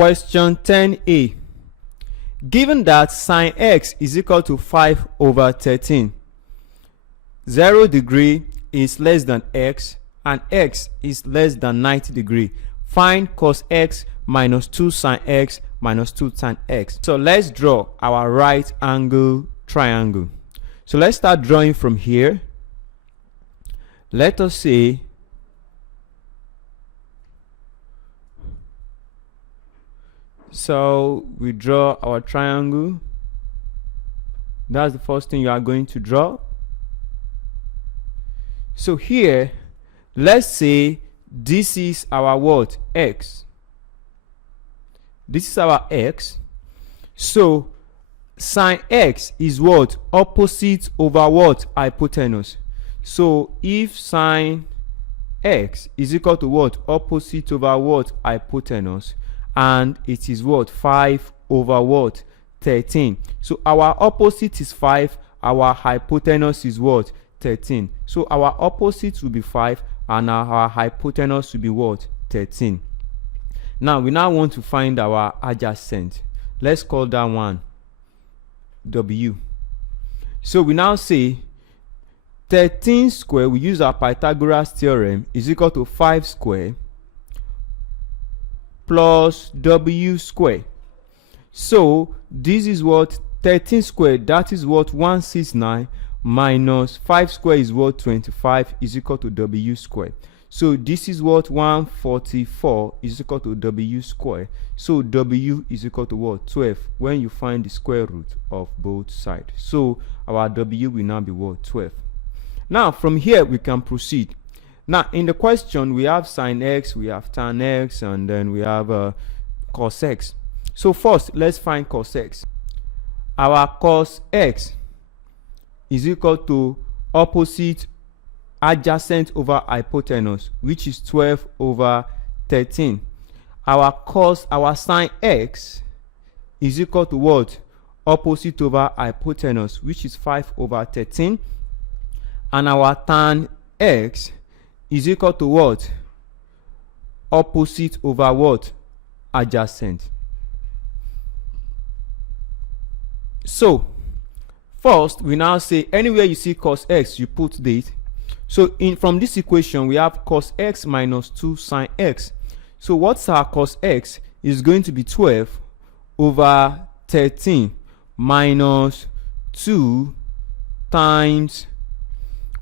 Question 10a. Given that sine x is equal to 5 over 13, 0 degree is less than x and x is less than 90 degree, find cos x minus 2 sine x minus 2 tan x. So let's draw our right angle triangle. So let's start drawing from here. Let us say so we draw our triangle. That's the first thing you are going to draw. So here, let's say this is our what? X. This is our x. So sine x is what? Opposite over what? Hypotenuse. So if sine x is equal to what? Opposite over what? Hypotenuse. And it is what? 5 over what? 13. So our opposite is 5. Our hypotenuse is what? 13. So our opposite will be 5 and our hypotenuse will be what? 13. Now we want to find our adjacent. Let's call that one W. So we now say 13 square, we use our Pythagoras theorem, is equal to 5 square plus W square. So this is what 13 square, that is what 169 minus 5 square is what 25 is equal to W square. So this is what 144 is equal to W square. So W is equal to what? 12 when you find the square root of both sides. So our W will now be what? 12. Now from here we can proceed. Now in the question we have sine x, we have tan x, and then we have cos x. So first let's find cos x. Our cos x is equal to opposite adjacent over hypotenuse, which is 12 over 13. Our sine x is equal to what? Opposite over hypotenuse, which is 5 over 13. And our tan x is equal to what? Opposite over what? Adjacent. So first we now say anywhere you see cos x, you put this. So from this equation we have cos x minus 2 sine x. So what's our cos x? Is going to be 12 over 13 minus 2 times,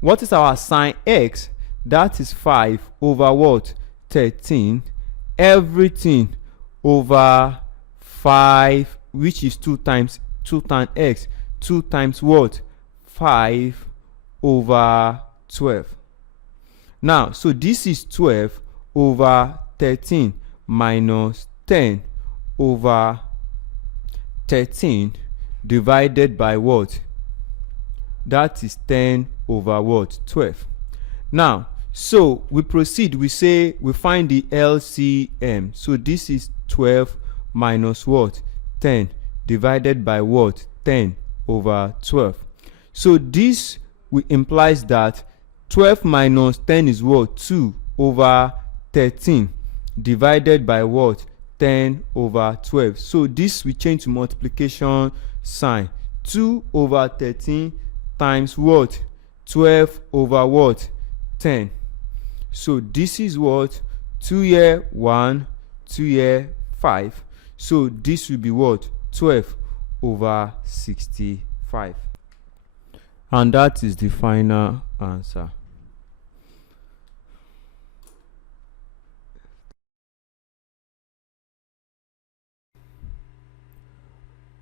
what is our sine x? That is 5 over what? 13. Everything over 5, which is 2 times 2 tan x. 2 times what? 5 over 12. Now, so this is 12 over 13 minus 10 over 13 divided by what? That is 10 over what? 12. Now, so we proceed. We say we find the LCM. So this is 12 minus what? 10 divided by what? 10 over 12. So this implies that 12 minus 10 is what? 2 over 13 divided by what? 10 over 12. So this we change to multiplication sign. 2 over 13 times what? 12 over what? 10. So this is what? 2 here 1, 2 here 5. So this will be what? 12 over 65. And that is the final answer.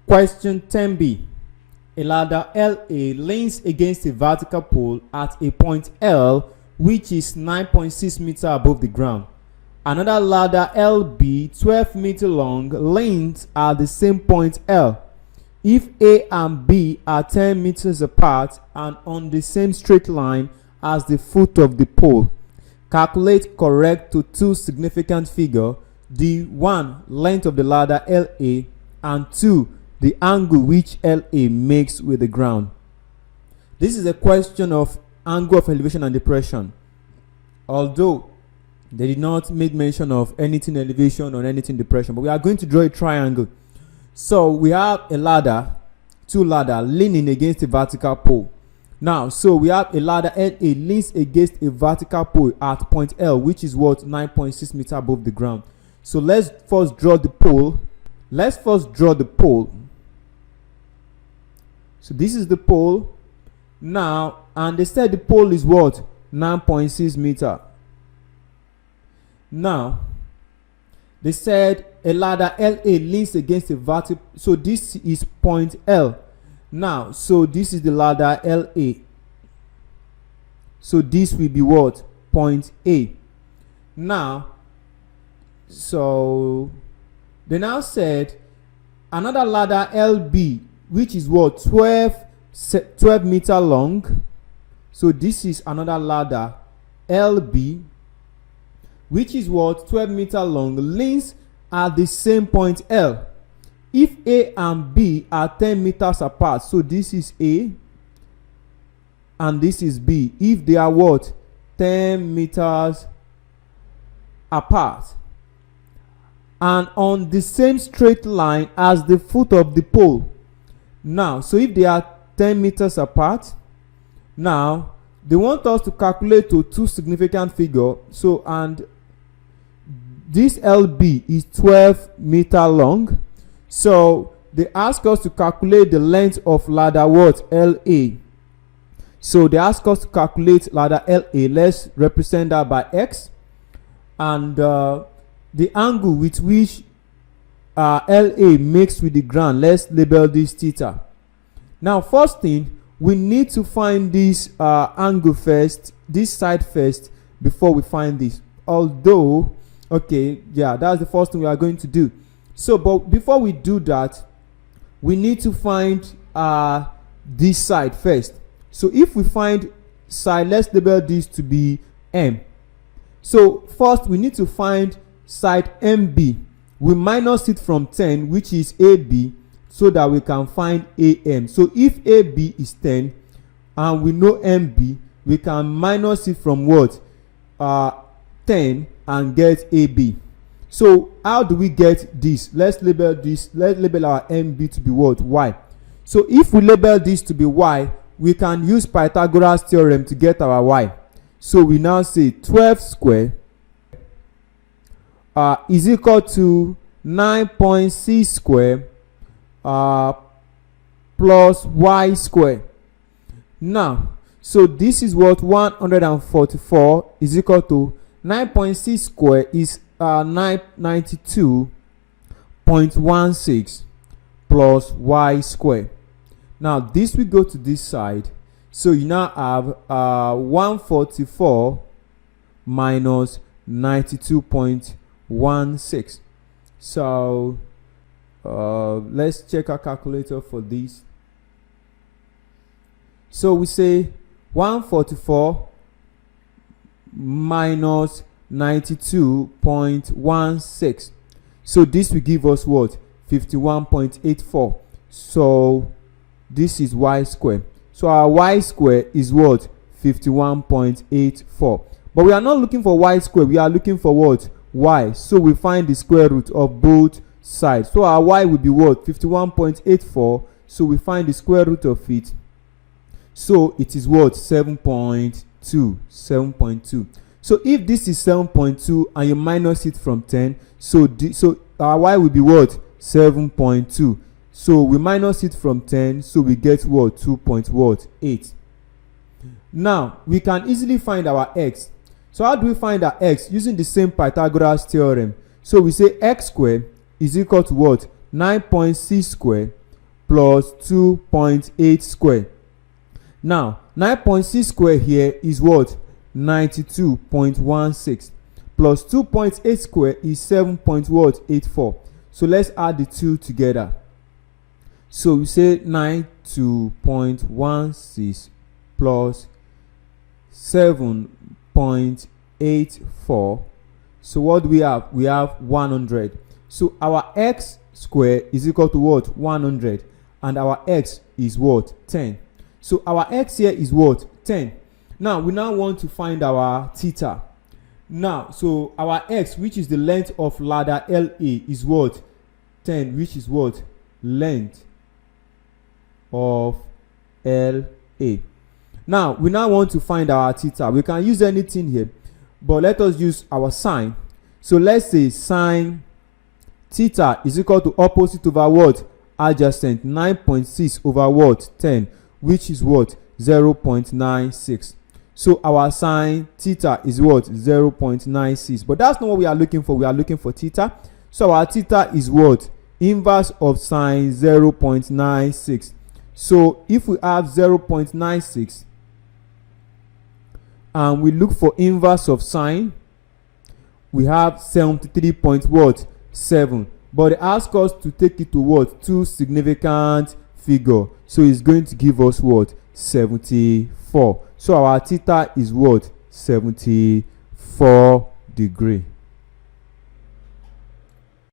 Question 10b. A ladder LA leans against a vertical pole at a point L which is 9.6 meters above the ground. Another ladder LB 12 meters long leans at the same point L. If A and B are 10 meters apart and on the same straight line as the foot of the pole, calculate correct to two significant figures, the 1 length of the ladder LA and 2 the angle which LA makes with the ground. This is a question of angle of elevation and depression. Although They did not make mention of anything elevation or anything depression, but we are going to draw a triangle. So we have a ladder, two ladder leaning against a vertical pole. Now, so we have a ladder LA leans against a vertical pole at point L, which is what, 9.6 meters above the ground. So let's first draw the pole. So this is the pole. Now, and they said the pole is what? 9.6 meters. Now, they said a ladder LA leans against a vertical. So this is point L. Now, so this is the ladder LA. So this will be what? Point A. Now, so they now said another ladder LB, which is what? 12 meter long. So this is another ladder LB, which is what? 12 meter long, leans at the same point L. If A and B are 10 meters apart, so this is A and this is B. If they are what? 10 meters apart and on the same straight line as the foot of the pole. Now, so if they are 10 meters apart, now they want us to calculate to two significant figures. So, and this LB is 12 meter long. So they ask us to calculate the length of ladder what? LA. So they ask us to calculate ladder LA. Let's represent that by X. And the angle with which LA makes with the ground, let's label this theta. Now, first thing, we need to find this angle first, this side first, before we find this. Although, okay, yeah, that's the first thing we are going to do. So, but before we do that, we need to find this side first. So if we find side, let's label this to be M. So first we need to find side MB. We minus it from 10, which is AB, so that we can find AM. So if AB is 10 and we know MB, we can minus it from what? 10 and get AB. So how do we get this? Let's label this. Let's label our MB to be what? Y. So if we label this to be Y, we can use Pythagoras theorem to get our Y. So we now say 12 square is equal to 9.6 square plus Y square. Now, so this is what 144 is equal to 9.6 square is 992.16 plus Y square. Now this will go to this side. So you now have 144 minus 92.16. So let's check our calculator for this. So we say 144 minus 92.16. So this will give us what? 51.84. So this is Y square. So our Y square is what? 51.84. But we are not looking for Y square. We are looking for what? Y. So we find the square root of both sides. So our Y will be what? 51.84. So we find the square root of it. So it is what? 7.2. 7.2. So if this is 7.2 and you minus it from 10, so our Y will be what? 7.2. So we minus it from 10, so we get what? 2.8. Now we can easily find our X. So how do we find our X? Using the same Pythagoras theorem. So we say X squared is equal to what? 9.6 square plus 2.8 square. Now 9.6 square here is what? 92.16 plus 2.8 square is 7.84. So let's add the two together. So we say 92.16 plus 7.84. So what do we have? We have 100. So our X square is equal to what? 100. And our X is what? 10. So our X here is what? 10. Now we now want to find our theta. Now, so our x, which is the length of ladder LA, is what? 10, which is what? Length of LA. Now, we now want to find our theta. We can use anything here, but let us use our sine. So let's say sine theta is equal to opposite over what? Adjacent. 9.6 over what? 10, which is what? 0.96. So our sine theta is what? 0.96. But that's not what we are looking for. We are looking for theta. So our theta is what? Inverse of sine 0.96. So if we have 0.96 and we look for inverse of sine, we have 73.7. But they ask us to take it to what? Two significant figure. So it's going to give us what? 74. So our theta is what? 74 degree.